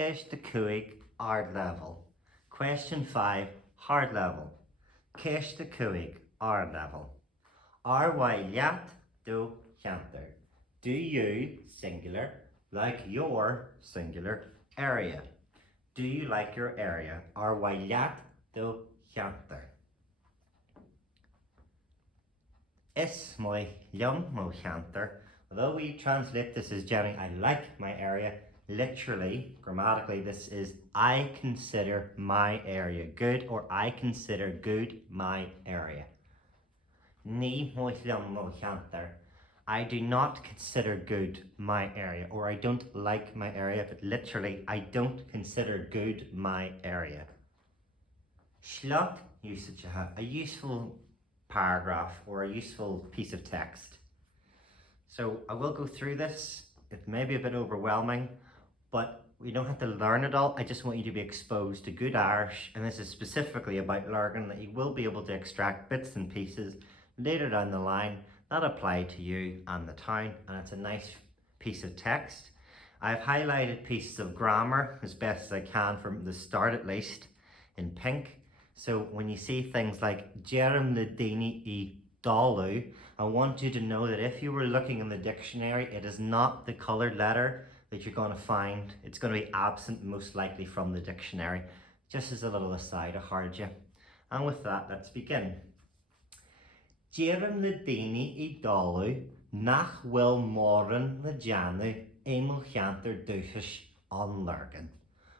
Ceist de Cuig, hard level. Question 5, hard level. Ceist de Cuig, hard level. Liat do chanter. Do you, singular, like your, singular, area? Do you like your area? Liat do chanter. Is my young mo chanter. Although we translate this as generally, I like my area, literally, grammatically, this is I consider my area good, or I consider good my area. Ní mo liom mo chanter. I do not consider good my area, or I don't like my area, but literally, I don't consider good my area. Slot usage, a useful paragraph or a useful piece of text. So I will go through this. It may be a bit overwhelming, but we don't have to learn it all. I just want you to be exposed to good Irish, and this is specifically about learning that you will be able to extract bits and pieces later down the line that apply to you and the town, and it's a nice piece of text. I've highlighted pieces of grammar as best as I can from the start, at least, in pink. So when you see things like Jerem le Dini I Dalu, I want you to know that if you were looking in the dictionary, it is not the coloured letter that you're going to find. It's going to be absent most likely from the dictionary. Just as a little aside, I heard you. And with that, let's begin. Jerem le Dini I Dalu, nach wil moren le Janu, emel chanter duchus on lurgan.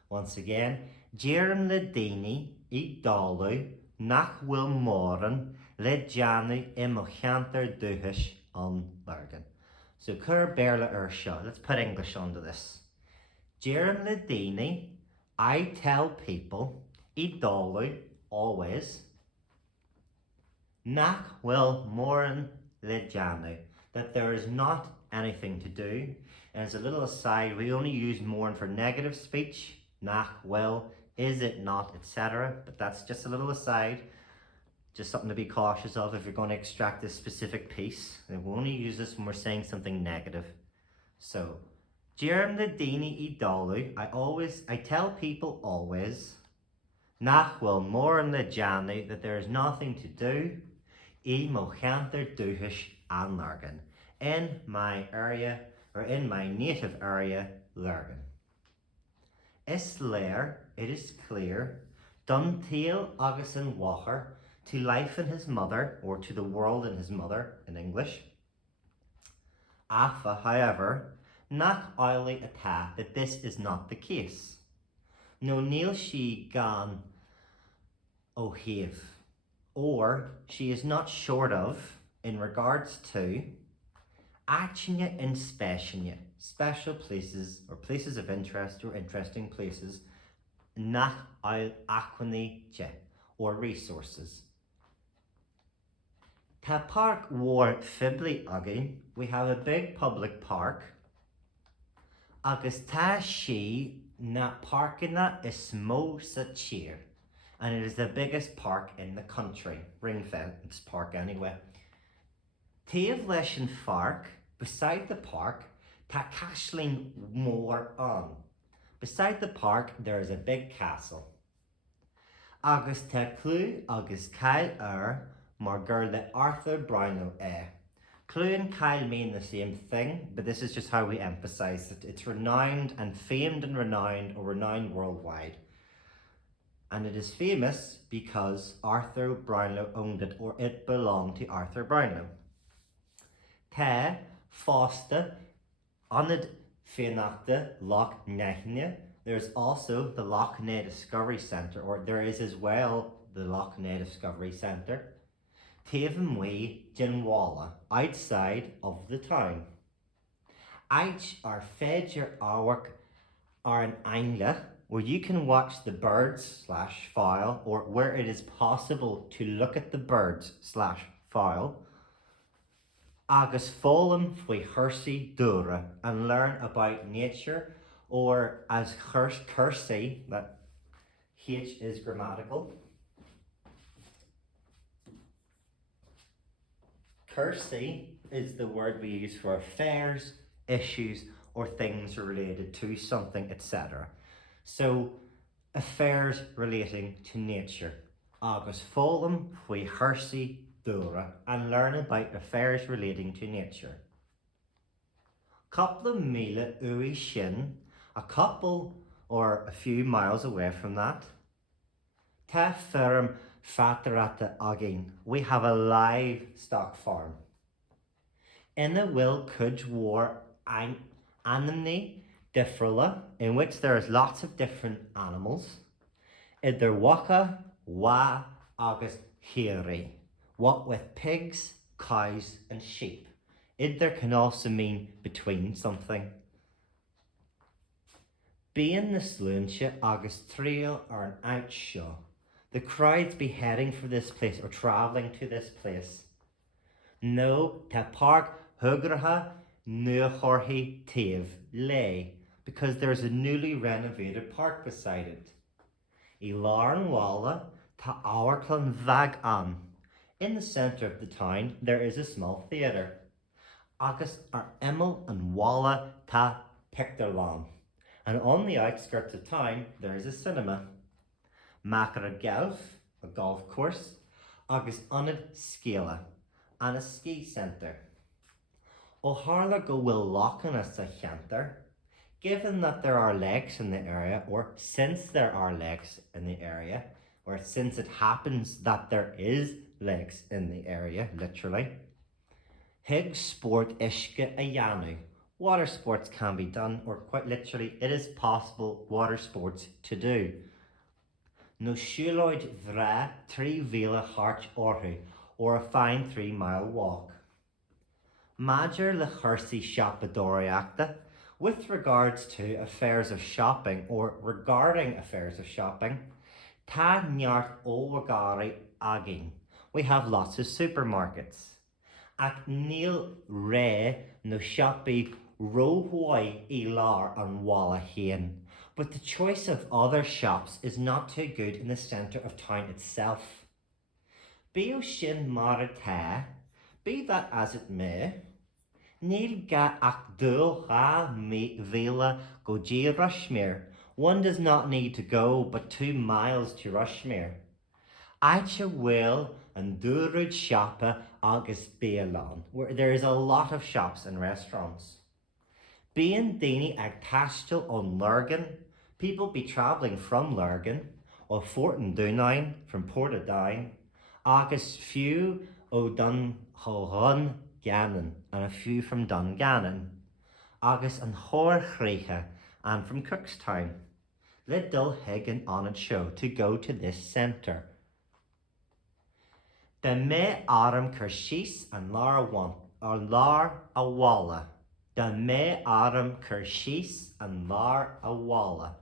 Once again, Jerem le Dini I Dalu, nach wil moren le Janu, emel chanter duchus on lurgan. So cur berla ursha. Let's put English onto this. Jerem le Dini, I tell people, I dalu, always, nach wil moren le Janu, that there is not anything to do. And as a little aside, we only use mourn for negative speech, nach will, is it not, etc. But that's just a little aside, just something to be cautious of if you're going to extract this specific piece. And we only use this when we're saying something negative. So, Jerem le Dini I dalu, I tell people always, nach wil mourn le Janu, that there is nothing to do, I mo chanter duchus an lurgan, in my area, or in my native area, Lurgan. Is léir, it is clear, dun tail agus in wacher, to life in his mother, or to the world in his mother, in English. Afa, however, nach oily atá, that this is not the case. No neil she gan o have, or she is not short of, in regards to, actionia in specialia, special places or places of interest or interesting places, nach oil aquani or resources. Ta park war fibli again, we have a big public park. Agus ta she na parkina is smó sa cheer, and it is the biggest park in the country, ring-fenced park anyway. Tav leis an fark, beside the park, ta cashling more on. Beside the park, there is a big castle. Agus ta clú agus Kyle mar gur le Arthur Brownlow Clú and Kyle mean the same thing, but this is just how we emphasize it. It's renowned and famed and renowned, or renowned worldwide. And it is famous because Arthur Brownlow owned it, or it belonged to Arthur Brownlow. Tá fásta anad féinachta Loch Ness. There's also the Loch Ness Discovery Centre, or there is as well the Loch Ness Discovery Centre. Taven way Jinwalla, outside of the town. Eich are Fedger Arwak are an Angla, where you can watch the birds / fowl, or where it is possible to look at the birds / fowl. Agus fólam fwy Hersey Dura, and learn about nature, or as Hersey, that H is grammatical. Hersey is the word we use for affairs, issues, or things related to something, etc. So, affairs relating to nature. Agus fólam faoi thuirsaí dúra and learn about affairs relating to nature. Couple of míle uí sin, a couple or a few miles away from that, tá firm fatarata agin. We have a livestock farm. In the will could war anamni differula, in which there is lots of different animals. Idir waka, wa, agus hiri. What with pigs, cows and sheep. Idir can also mean between something. Being the slúnse agus trial or an outshaw. The crowds be heading for this place or travelling to this place. No, ta park hugraha nuchorhi tave lay, because there's a newly renovated park beside it. Ilar walla ta aurclan vag an. In the centre of the town there is a small theatre. Agus ar Emil and walla ta picterlan. And on the outskirts of town there is a cinema. Macra golf, a golf course, agus anad scala, and a ski centre. O'Harla go will locken us a chanter, given that there are lakes in the area, or since there are lakes in the area, or since it happens that there is lakes in the area, literally. Hig sport ishke a yanu. Water sports can be done, or quite literally, it is possible water sports to do. No shuloid vra 3 vila hart orhu, or a fine 3-mile walk. Major le chursi shoppadoriacta, with regards to affairs of shopping, or regarding affairs of shopping, ta nyart olwagari agin. We have lots of supermarkets. Ac nil re no shoppi rohoi ilar an walla hien. But the choice of other shops is not too good in the centre of town itself. Be o shin marata, be that as it may, nil ga ac dul ha me vela go G Rushmere. One does not need to go but 2 miles to Rushmere. Aicha will and durud shoppa agus bealon, where there is a lot of shops and restaurants. Being Dini ag tastal on Lurgan, people be travelling from Lurgan, or Fortin Dunine from Portadown, agus few o Dun Hohun Gannon, and a few from Dungannon, agus an Hor Chrecha, and from Cookstown. Let Dull Higgin on it show to go to this centre. The me aram kershis and Lara want or Lar Awalla. The me aram kershis and Lar Awalla.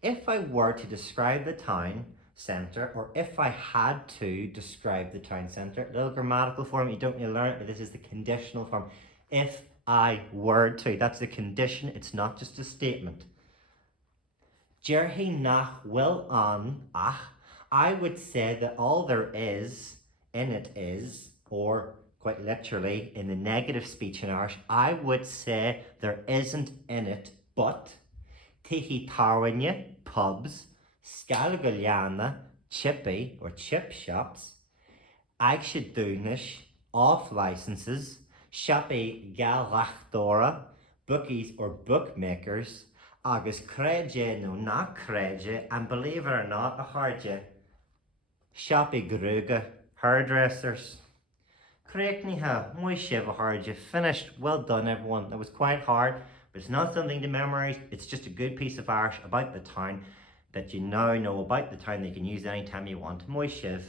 If I were to describe the town centre, or if I had to describe the town centre, little grammatical form, you don't need to learn it, but this is the conditional form. If I were to, that's the condition, it's not just a statement. Jerhi nach will an ach, I would say that all there is in it is, or quite literally in the negative speech in Irish, I would say there isn't in it, but Tihi Tarwanya, pubs, Scalagaliana, chippy or chip shops, Agshadunish, off licenses, Shappy Galachdora, bookies or bookmakers, Agus Creje no not Creje, and believe it or not, a hardje, Shappy Gruga, hairdressers. Craigniha, moi shiv a hardje, finished, well done everyone. That was quite hard, but it's not something to memorize, it's just a good piece of Irish about the town that you now know about the town that you can use anytime you want. Moi shiv.